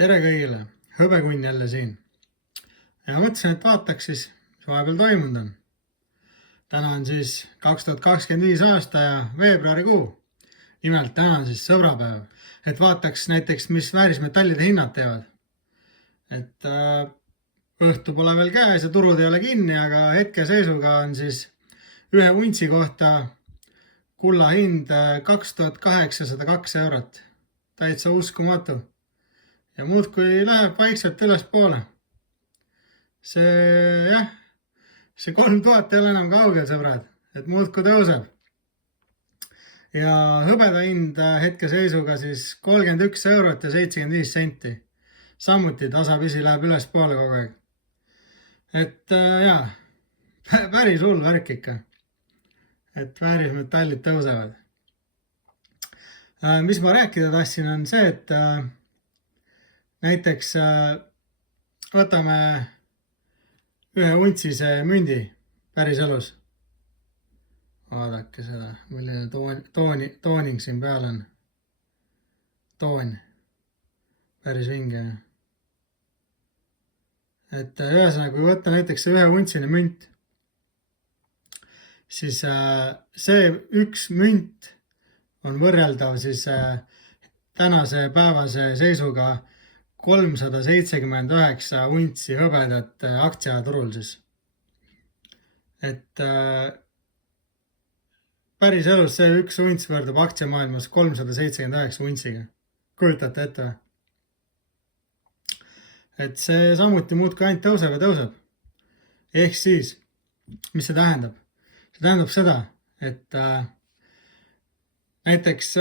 Tere kõigile, hõbekunn jälle siin. Ja mõtlesin, et vaataks siis, mis vahepeal toimunud on. Täna on siis 2025 aasta ja veebruarikuu. Nimelt täna on siis sõbrapäev. Et vaataks näiteks, mis väärismetallide hinnad teevad. Et õhtu pole veel käes ja turud ei ole kinni, aga hetkeseisuga on siis ühe untsi kohta kulla hind 2802 eurot. Täitsa uskumatu. Ja muudkui läheb vaikselt ülespoole. See 3000 ei ole enam kaugel, sõbrad, et muudkui tõuseb. Ja hõbeda hind hetkeseisuga siis 31 eurot ja 75 senti. Samuti tasapisi läheb ülespoole kogu aeg. Et päris hull värk ikka. Et väärismetallid tõusevad. Mis ma rääkida tahtsin on see, et näiteks võtame ühe untsise mündi päris elus. Vaadake seda, milline tooning siin peal on. Toon. Päris vinge. Et ühesõnaga, kui võtta näiteks ühe untsine münt, siis see üks münt on võrreldav siis tänase päevase seisuga 379 untsi hõbedat aktsiaturul siis. Et päris elus see üks unts võrdub aktsiamaailmas 379 untsiga. Kujutate ette või? Et see samuti muudkui ainult tõuseb ja tõuseb. Ehk siis, mis see tähendab? See tähendab seda, et näiteks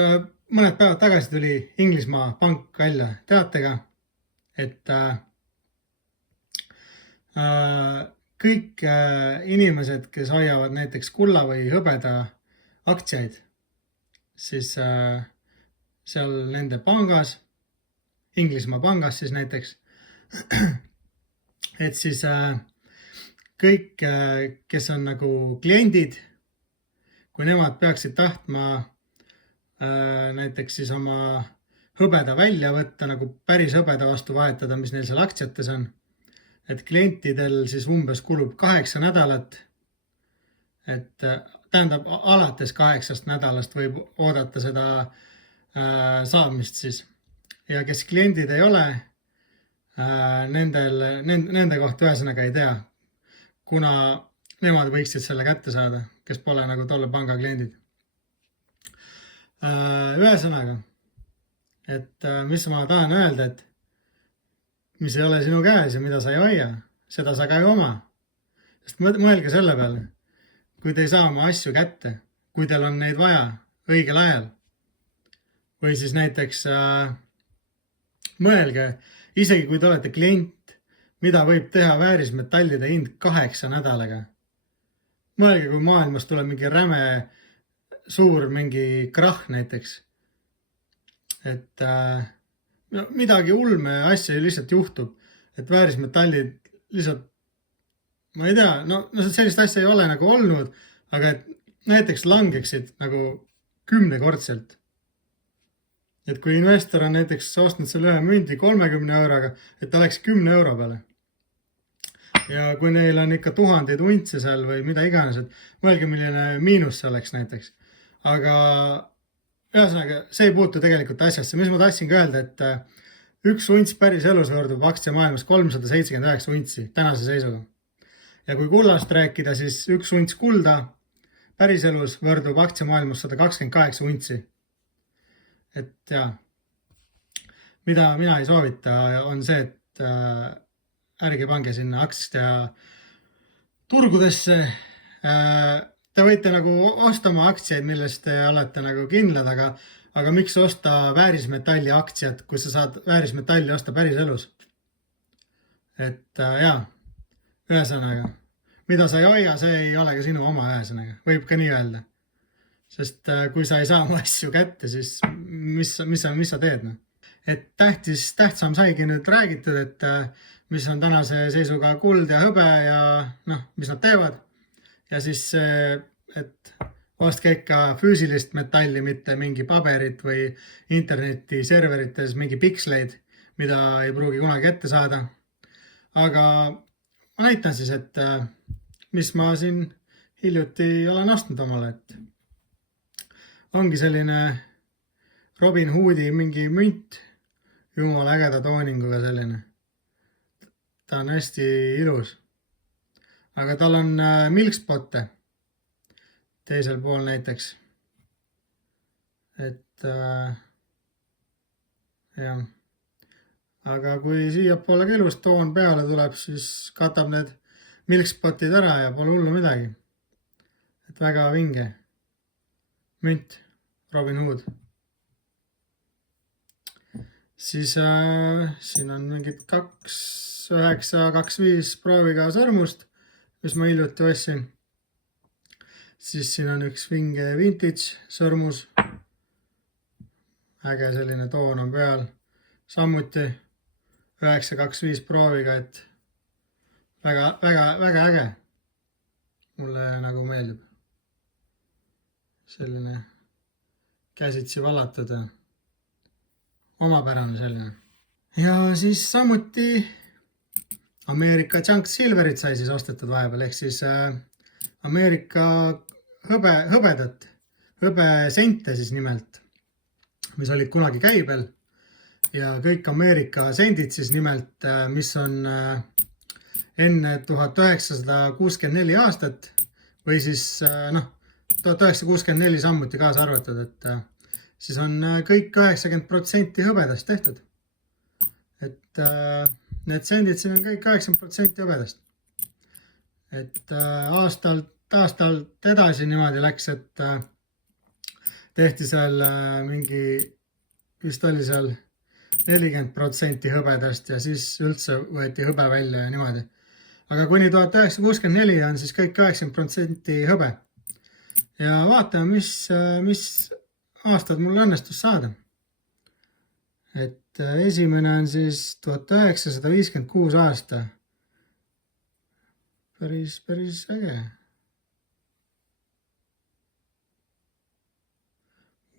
mõned päevad tagasi tuli Inglismaa pank välja teatega, et kõik inimesed, kes hoiavad näiteks kulla või hõbeda aktsiaid, siis seal nende pangas, Inglismaa pangas siis näiteks, et siis kõik, kes on nagu kliendid, kui nemad peaksid tahtma näiteks siis oma hõbeda välja võtta, nagu päris hõbeda vastu vahetada, mis neil seal aktsiates on. Et klientidel siis umbes kulub 8 nädalat. Et tähendab, alates 8 nädalast võib oodata seda saamist siis. Ja kes kliendid ei ole, nende kohta ühesõnaga ei tea, kuna nemad võiksid selle kätte saada, kes pole nagu tolle panga kliendid. Ühesõnaga, et mis ma tahan öelda, et mis ei ole sinu käes ja mida sa ei hoia, seda sa ka ei oma. Sest mõelge selle peale, kui te ei saa oma asju kätte, kui teil on neid vaja õigel ajal. Või siis näiteks mõelge, isegi kui te olete klient, mida võib teha väärismetallide hind 8 nädalaga. Mõelge, kui maailmas tuleb mingi räme suur mingi krahh näiteks. Et midagi ulme asja lihtsalt juhtub, et väärismetallid lihtsalt, ma ei tea, no sellist asja ei ole nagu olnud, aga et näiteks langeksid nagu 10-kordselt. Et kui investor on näiteks ostnud selle ühe mündi 30 euroga, et ta läks 10 euro peale. Ja kui neil on ikka tuhandeid untse seal või mida iganes, et mõelge, milline miinus see oleks näiteks. Aga ühesõnaga, see ei puutu tegelikult asjasse. Mis ma tahtsingi öelda, et üks unts päris elus võrdub aktsiamaailmas 379 untsi tänase seisuga. Ja kui kullast rääkida, siis üks unts kulda päris elus võrdub aktsiamaailmas 128 untsi. Et mida mina ei soovita, on see, et ärge pange sinna aktsia turgudesse. Te võite nagu osta oma aktsiaid, millest te olete nagu kindlad, aga miks osta väärismetalli aktsiat, kui sa saad väärismetalli osta päris elus? Et ühesõnaga, mida sa ei hoia, see ei ole ka sinu oma ühesõnaga, võib ka nii öelda. Sest kui sa ei saa oma asju kätte, siis mis sa teed? No? Et tähtsam saigi nüüd räägitud, et mis on tänase seisuga kuld ja hõbe ja mis nad teevad. Ja siis, et ostke ikka füüsilist metalli, mitte mingi paberit või interneti serverites mingi piksleid, mida ei pruugi kunagi ette saada. Aga ma näitan siis, et mis ma siin hiljuti olen ostnud omale, et ongi selline Robin Hoodi mingi münt, jumala ägeda tooninguga selline. Ta on hästi ilus. Aga tal on milkspotte teisel pool näiteks. Et jah. Aga kui siiapoole kelust toon peale tuleb, siis katab need milkspotid ära ja pole hullu midagi. Et väga vinge münt, Robin Hood. Siis siin on mingid 2925 prooviga sõrmust, mis ma hiljuti ostsin. Siis siin on üks vinge vintage sõrmus. Äge selline toon on peal. Samuti 925 prooviga, et väga äge. Mulle nagu meeldib. Selline käsitsi valatud ja omapärane selline. Ja siis samuti Ameerika Junk Silverit sai siis ostetud vahepeal, ehk siis Ameerika hõbedat, hõbesente siis nimelt, mis olid kunagi käibel. Ja kõik Ameerika sendid siis nimelt, mis on enne 1964 aastat või siis 1964 samuti kaasa arvatud, et siis on kõik 90% hõbedast tehtud. Et need sendid siin on kõik 90% hõbedast. Et aastalt edasi niimoodi läks, et tehti seal mingi, vist oli seal 40% hõbedast ja siis üldse võeti hõbe välja ja niimoodi. Aga kuni 1964 on siis kõik 80% hõbe. Ja vaatame, mis aastad mulle õnnestus saada. Et esimene on siis 1956 aasta. Päris äge.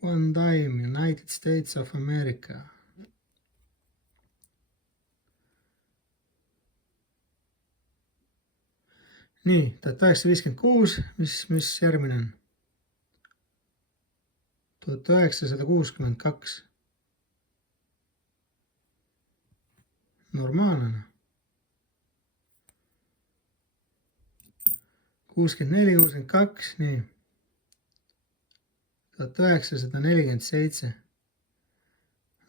One Time, United States of America. Nii, 1956, mis järgmine on? 1962. Normaalne. 64, 62, nii. 1947.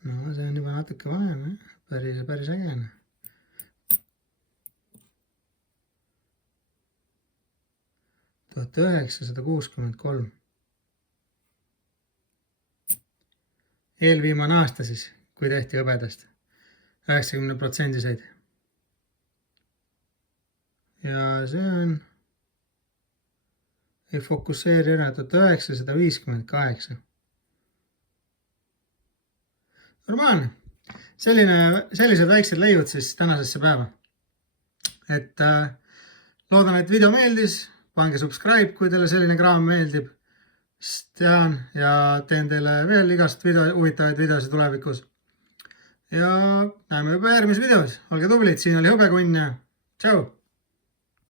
No see on juba natuke vanem, päris ägene. 1963. Eelviimane aasta siis, kui tehti hõbedast. 90%-seid. Ja see on, ei fokusseeri ära, 1958. Normaalne. Sellised väiksed leiud siis tänasesse päeva. Et loodan, et video meeldis. Pange subscribe, kui teile selline kraam meeldib. Tean ja teen teile veel igast huvitavaid videosid tulevikus. Ja näeme juba järgmises videos. Olge tublid, siin oli Hõbekunn ja tšau!